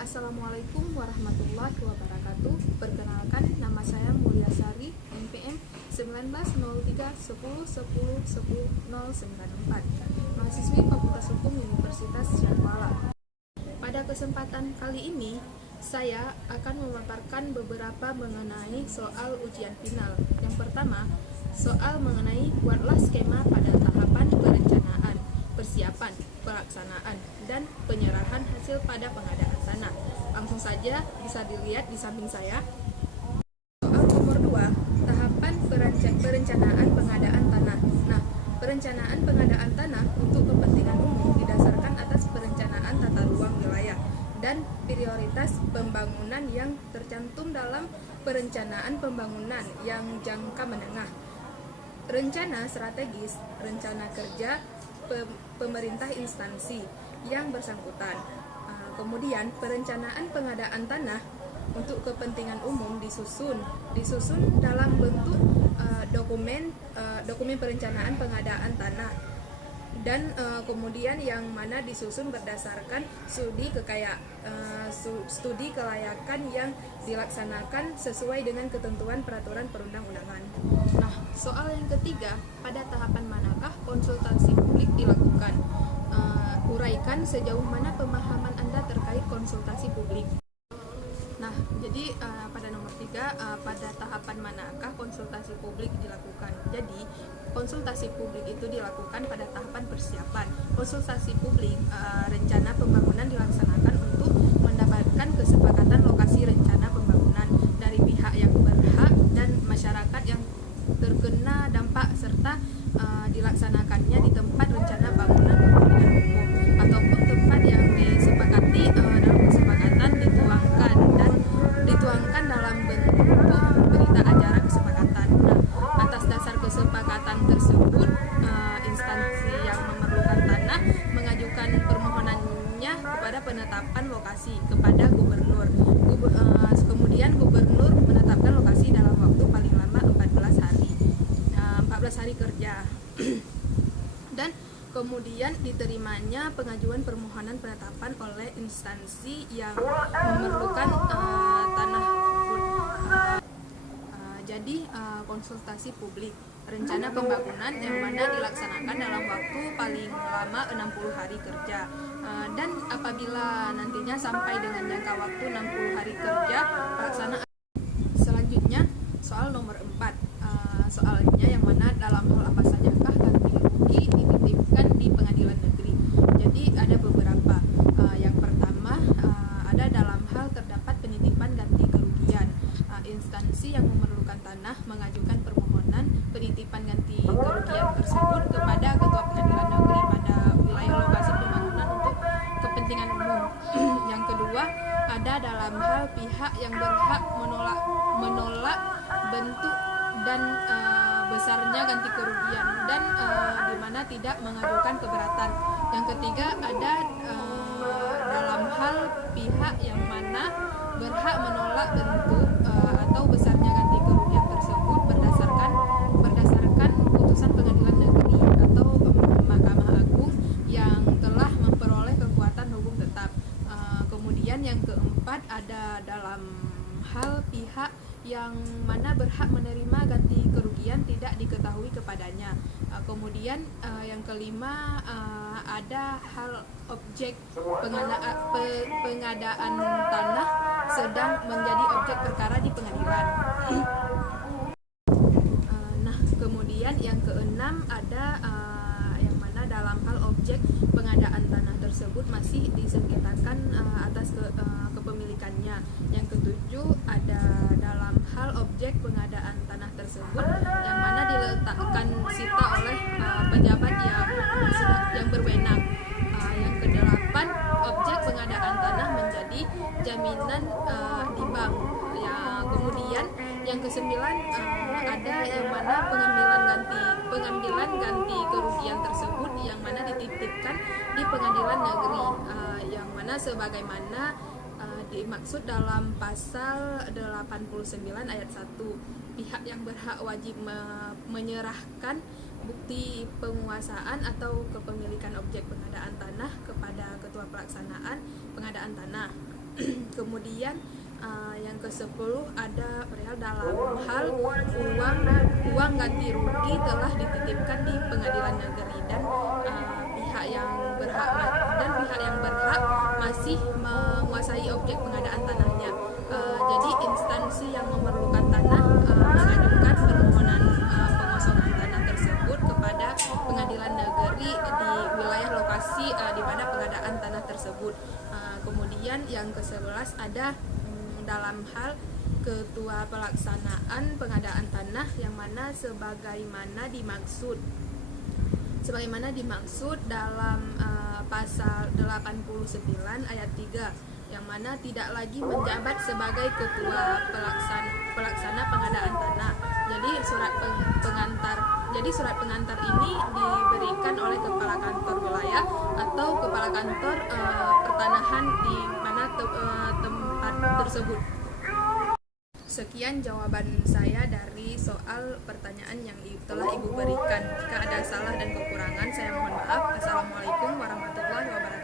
Assalamualaikum warahmatullahi wabarakatuh. Perkenalkan, nama saya Mulyasari, NPM 190310101094, mahasiswi Fakultas Hukum Universitas Syahkuala. Pada kesempatan kali ini, saya akan memaparkan beberapa mengenai soal ujian final. Yang pertama, soal mengenai buatlah skema pada tahapan perencanaan, persiapan, pelaksanaan, dan penyerahan hasil pada pengadaan tanah. Langsung saja bisa dilihat di samping saya. Soal nomor 2, tahapan perencanaan pengadaan tanah. Nah, perencanaan pengadaan tanah untuk kepentingan umum didasarkan atas perencanaan tata ruang wilayah dan prioritas pembangunan yang tercantum dalam perencanaan pembangunan yang jangka menengah, rencana strategis, rencana kerja pemerintah instansi yang bersangkutan. Kemudian perencanaan pengadaan tanah untuk kepentingan umum disusun dalam bentuk dokumen perencanaan pengadaan tanah, dan kemudian yang mana disusun berdasarkan studi kelayakan yang dilaksanakan sesuai dengan ketentuan peraturan perundang-undangan. Nah, soal yang ketiga, pada tahapan manakah konsultasi publik dilakukan? Uraikan sejauh mana pemahaman Anda terkait konsultasi publik. Nah, jadi pada nomor 3, pada tahapan manakah konsultasi publik dilakukan? Jadi, konsultasi publik itu dilakukan pada tahapan persiapan. Konsultasi publik, rencana pembangunan dilaksanakan untuk mendapatkan kesepakatan lokasi rencana pembangunan dari pihak yang berhak dan masyarakat yang terkena dampak, serta dilaksanakannya di tempat rencana bangunan kepentingan umum ataupun tempat yang disepakati dalam kesepakatan dituangkan dalam bentuk berita acara kesepakatan. Nah, atas dasar kesepakatan tersebut, instansi yang memerlukan tanah mengajukan permohonannya kepada penetapan lokasi kepada gubernur. Kemudian gubernur menetapkan lokasi dalam waktu paling lama 14 hari kerja. Dan kemudian diterimanya pengajuan permohonan penetapan oleh instansi yang memerlukan tanah. Jadi konsultasi publik, rencana pembangunan yang mana dilaksanakan dalam waktu paling lama 60 hari kerja. Dan apabila nantinya sampai dengan jangka waktu 60 hari kerja pelaksanaan. Selanjutnya soal nomor 4, soalnya yang mana dalam hal apa sajakah ganti rugi dititipkan di pengadilan negeri. Jadi ada beberapa. Yang pertama, ada dalam hal terdapat penitipan ganti kerugian. Instansi yang memerlukan tanah mengajukan permohonan penitipan ganti kerugian tersebut kepada ketua pengadilan negeri pada wilayah lokasi pembangunan untuk kepentingan umum. Yang kedua, ada dalam hal pihak yang berhak menolak bentuk dan besarnya ganti kerugian dan di mana tidak mengajukan keberatan. Yang ketiga, ada dalam hal pihak yang mana berhak menolak bentuk atau besarnya ganti kerugian tersebut berdasarkan putusan pengadilan negeri atau Mahkamah Agung yang telah memperoleh kekuatan hukum tetap. Kemudian yang keempat, ada dalam hal pihak yang mana berhak menerima ganti kerugian tidak diketahui kepadanya. Kemudian yang kelima, ada hal objek pengadaan tanah sedang menjadi objek perkara di pengadilan. Nah, kemudian yang keenam, ada yang mana dalam hal objek pengadaan tanah tersebut masih disengketakan atas kepemilikannya. Yang ketujuh, ada dalam hal objek pengadaan tanah tersebut yang mana diletakkan sita oleh pejabat yang berwenang. Yang kedelapan, objek pengadaan tanah menjadi jaminan di bank. Kemudian yang kesembilan, ada yang mana pengambilan ganti kerugian tersebut yang mana dititipkan di pengadilan negeri, yang mana sebagaimana dimaksud dalam pasal 89 ayat 1. Pihak yang berhak wajib menyerahkan bukti penguasaan atau kepemilikan objek pengadaan tanah kepada ketua pelaksanaan pengadaan tanah. Kemudian yang ke-10 ada perihal dalam hal uang ganti rugi telah dititipkan di pengadilan negeri dan pihak yang berhak masih menguasai objek pengadaan tanahnya. Jadi instansi yang memerlukan tanah mengajukan permohonan pengosongan tanah tersebut kepada pengadilan negeri di wilayah lokasi di mana pengadaan tanah tersebut. Kemudian yang ke-11 ada dalam hal ketua pelaksanaan pengadaan tanah yang mana sebagaimana dimaksud dalam pasal 89 ayat 3 yang mana tidak lagi menjabat sebagai ketua pelaksana pengadaan tanah. Jadi surat pengantar ini diberikan oleh kepala kantor wilayah atau kepala kantor pertanahan di mana tempat tersebut. Sekian jawaban saya dari soal pertanyaan yang telah Ibu berikan. Jika ada salah dan kekurangan, saya mohon maaf. Assalamualaikum warahmatullahi wabarakatuh.